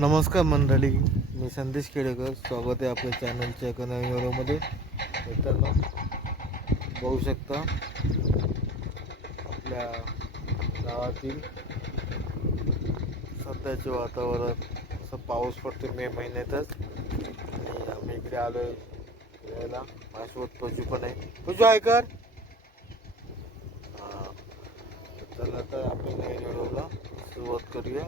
नमस्कार मंडळी मी संदेश केळेकर. स्वागत आहे आपल्या चॅनलच्या एका नवीन व्हिडिओमध्ये. मग बघू शकता आपल्या गावातील सध्याचे वातावरण असं पाऊस पडतो मे महिन्यातच. आणि आम्ही इकडे आलो आहे फिरायला. माझ्यासोबत पजू पण आहे. पजू आहे कर. हां चला तर आपण नवीन व्हिडिओला सुरुवात करूया.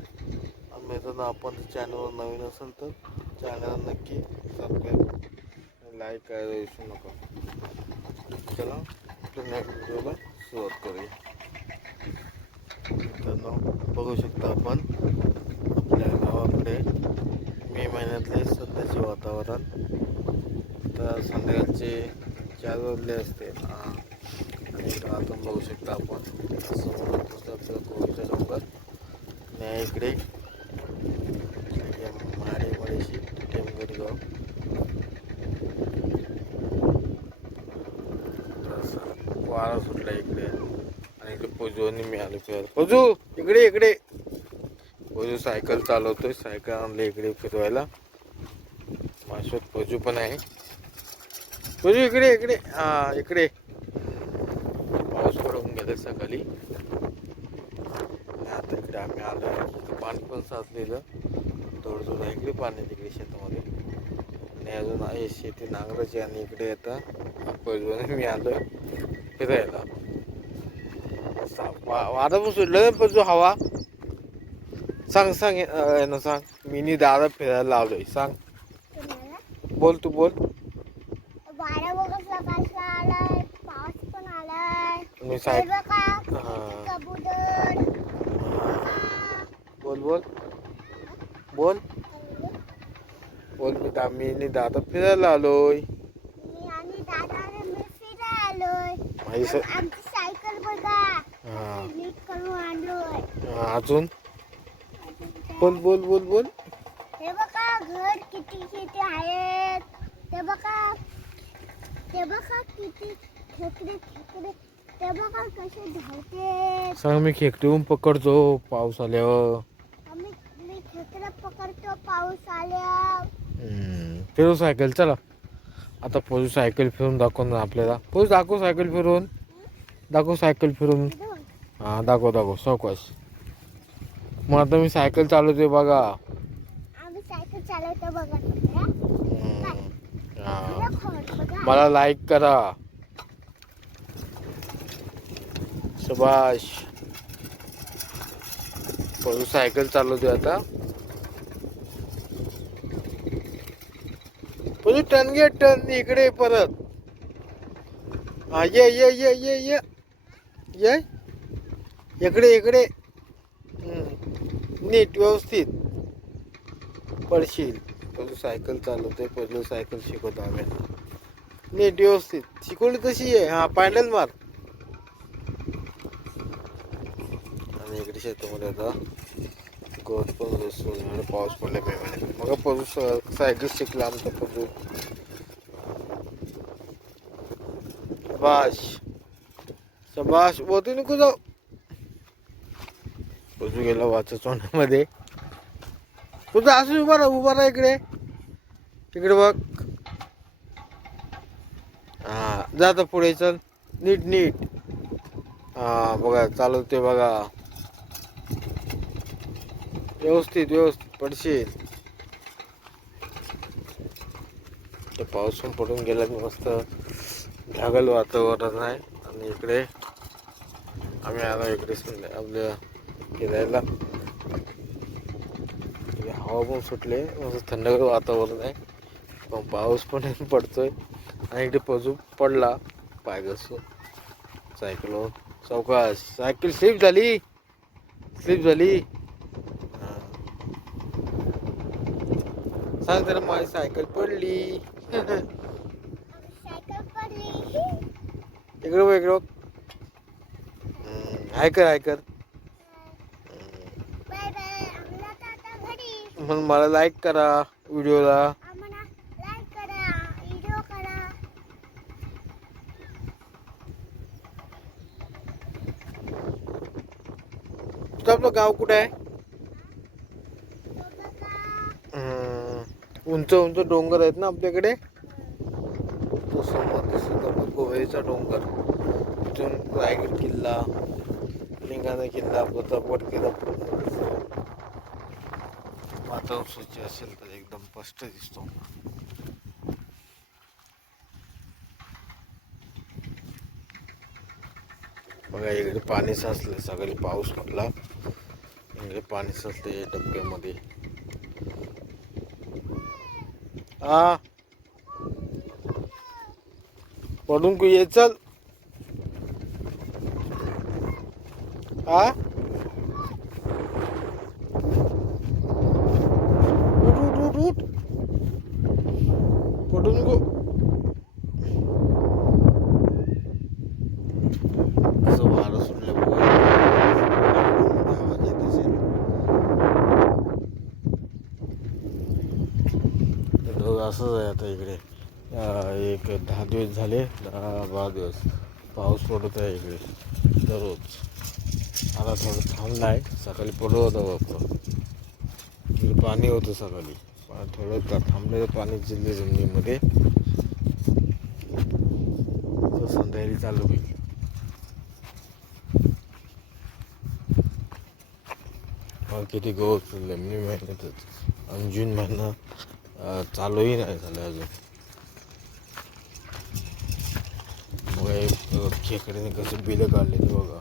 मित्रांनो आपण चॅनलवर नवीन असेल तर चॅनल नक्की सबस्क्राईब लाईक करायला विसरू नका. चला आपल्या नेक्स्ट व्हिडिओला सुरुवात करूया. मित्रांनो बघू शकता आपण आपल्या गावाकडे मे महिन्यातले सध्याचे वातावरण. तर संध्याकाळचे चार वाजले असते. आणि इकडं आपण बघू शकता आपण. समोर दुसऱ्या आपल्याला कोविडच्या डोंगर. आणि इकडे माडे मळेशी टेमगड गाव असं वारा सुटला इकडे आणि इकडे पोजू आणि मी पोजू इकडे इकडे। पोजू सायकल चालवतोय सायकल आणली इकडे फिरवायला. माझ्यासोबत पजू पण आहे. पजू इकडे इकडे. हा इकडे. पाऊस पडून गेले सकाळी. आता इकडे आम्ही आलो. पाणी पण साचलेलं. थोडं थोडं इकडे पाणी आहे तिकडे शेतामध्ये. आणि अजून आहे शेती नांगराची आणि इकडे आता. आपण मी आलो फिरायला. वा- वारा पण सुटलं ना पण जो हवा सांग सांग अं, यांना सांग मी दादा फिरायला लावलोय सांग बोल तू बोल मी साहेब बोल बोल बोल बोल मी दा मी दादा फिरायला फिरायला आलोय माझी स- आमची सायकल बघा हा. नीट करून आणलोय हा, अजून? बोल बोल बोल बोल. हे बघा घर किती किती आहेत. ते बघा. ते बघा किती खेकडे खेकडे. ते बघा कसे धावते सांग मी खेकटून पकडतो पाऊस आल्यावर. आम्ही मी खेकडे पकडतो पाऊस आल्या हम्म, फिरू सायकल चला. आता पोजू सायकल फिरून दाखव ना आपल्याला. पोज दाखव सायकल फिरून. दाखव सायकल फिरून. हा दाखव दाखव. सावकाश. मग आता मी सायकल चालवते बघा. आम्ही सायकल चालवतो बघा. मला लाईक करा. सुभाष. पोजू सायकल चालवते आता. पोजू टन घे टन इकडे परत. हा ये ये ये ये ये. ये. इकडे इकडे. नीट व्यवस्थित. पडशील पण सायकल चालवतोय पहिलं सायकल शिकवतो आम्ही. नीट व्यवस्थित. शिकवली तशी आहे. हा पायनल मार. आणि इकडे शेतामध्ये आता गवत पण बसून आणि पाऊस पडला पेमेंट मग पजू सायकल शिकला आमचा पजू शबाश शबाश बोलतो नको जाऊ. पजू गेला वाचा चोंड्यामध्ये तुझा असं उभा राहा उभा राहा इकडे. इकडे बघ. हा जाता पुढे चल. नीट नीट. हा बघा चालवते बघा. व्यवस्थित व्यवस्थित पडशील. तर पाऊस पण पडून गेला की मस्त ढागल वातावरण आहे. आणि इकडे आम्ही आलो इकडे आपल्या फिरायला हवा पण सुटले थंडगार वातावरण आहे. पण पाऊस पण पडतोय. आणि इकडे पजू पडला पाय घसू सायकलवर चौकाश सायकल स्लिप झाली. स्लिप झाली. सांग तर माझी सायकल पडली. सायकल इकडे इकडे बघ. हम्म, ऐकर ऐकर बाय बाय आम्हाला आता घरी मग मला लाईक करा व्हिडिओला तुझं आपलं गाव कुठं आहे? उंच उंच डोंगर आहेत ना आपल्याकडे? तो समोर दिसत आपला गोव्याचा डोंगर. तिथून रायगड किल्ला लिंगाणा किल्ला प्रतापगड किल्ला. वातावरण स्वच्छ असेल तर एकदम स्पष्ट दिसतो. बघा इकडे पाणी साचलं. सगळे पाऊस पडला. इकडे पाणी साचले डबक्यामध्ये. हा. पडून तू ये चल. हा? असंच आहे आता इकडे. एक दहा दिवस झाले दहा बारा दिवस. पाऊस पडत आहे इकडे दररोज. आता थोडं थांबलं आहे सकाळी पडत होतं बापा पाणी होतं सकाळी. थोडं थांबलेलं पाणी जिल्हे जमिनीमध्ये. संध्याकाळी चालू होईल. किती गवत उचलले मे महिन्यातच आणि जून महिना चालूही नाही झालं अजून. मग खेकड्याने कसं बिलं काढले ते बघा.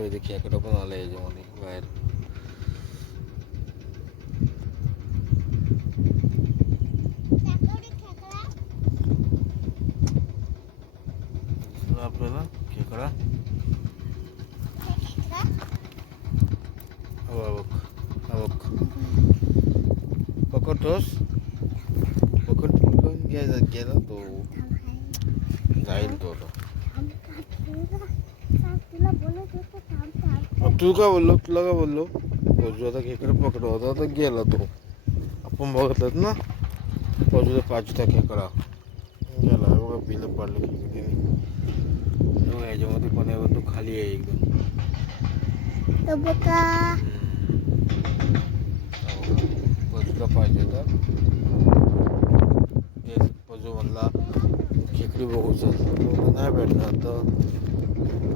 इथे खेकडं पण आलं याच्यामध्ये बाहेर त्याकडे खेकडा दिसला आपल्याला खेकडा खेकडा हो हा बघ हा बघ पकडतोस पकड पकड घ्यायचा गेला तो जाईल तो तू काय बोललो तुला काय बोललो पजू आता खेकडे पकडत होता तर गेला तो आपण बघितलं ना पजूला पाचता खेकडा गेला बघा बिलं पडलं खेकडीने बघा याच्यामध्ये पण आहे तो खाली आहे एकदम तर पाहिजे तर. तेच पजू म्हणला खेकडी बघू चल नाही भेटणार तर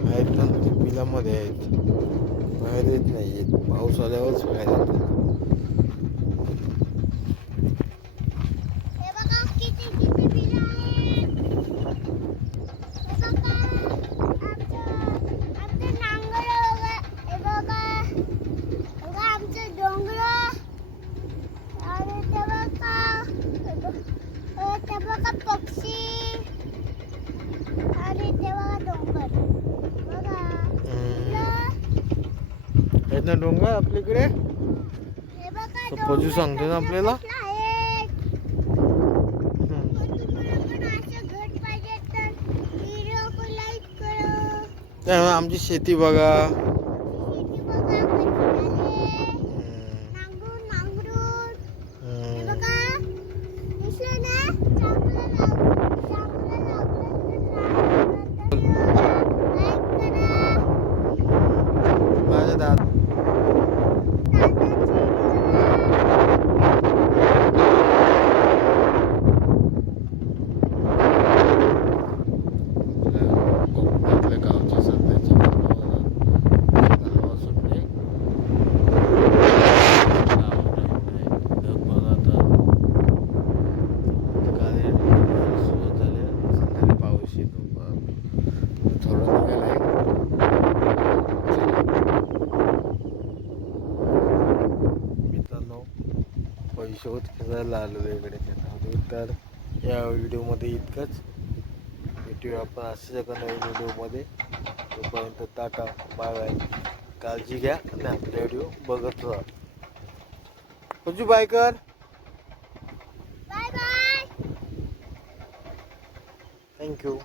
आहेत पण ते बिलामध्ये आहेत. बाहेर येत नाही आहेत पाऊस आल्यावरच बाहेर येतात हे बघा किती किती बिलं आहेत हे बघा आमचं आमचं नांगर बघा हे बघा बघा आमचं डोंगर आणि ते बघा हे बघ- अ, ते बघा पक्षी आणि ते बघा डोंगर बघा इकडं आहेत ना डोंगर आपल्याकडे. पजू सांगते ना आपल्याला? त्यामुळे आमची शेती बघा शेती बघा कशी झाली. हम्म. नांगरून नांगरून हे हम्म. बघा दिसलं ना चांगलं लाग चांगलं लागलं तर लाईक करा माझ्या दादा कोकणातल्या गावची सध्याची हवा सुटणे ढग बघा आता काळे सुरुवात झाली संध्याकाळी पाऊस येतो बघ. थोडं निघालंय मित्रांनो पैशावर फिरायला आलेलो इकडे शेतामध्ये तर या व्हिडिओमध्ये इतकंच. भेटूया आपण अशाच एका नवीन व्हिडिओमध्ये. तोपर्यंत टाटा बाय बाय. काळजी घ्या आणि आपले व्हिडिओ बघत राहा. पजू बाय कर. Bye bye. Thank you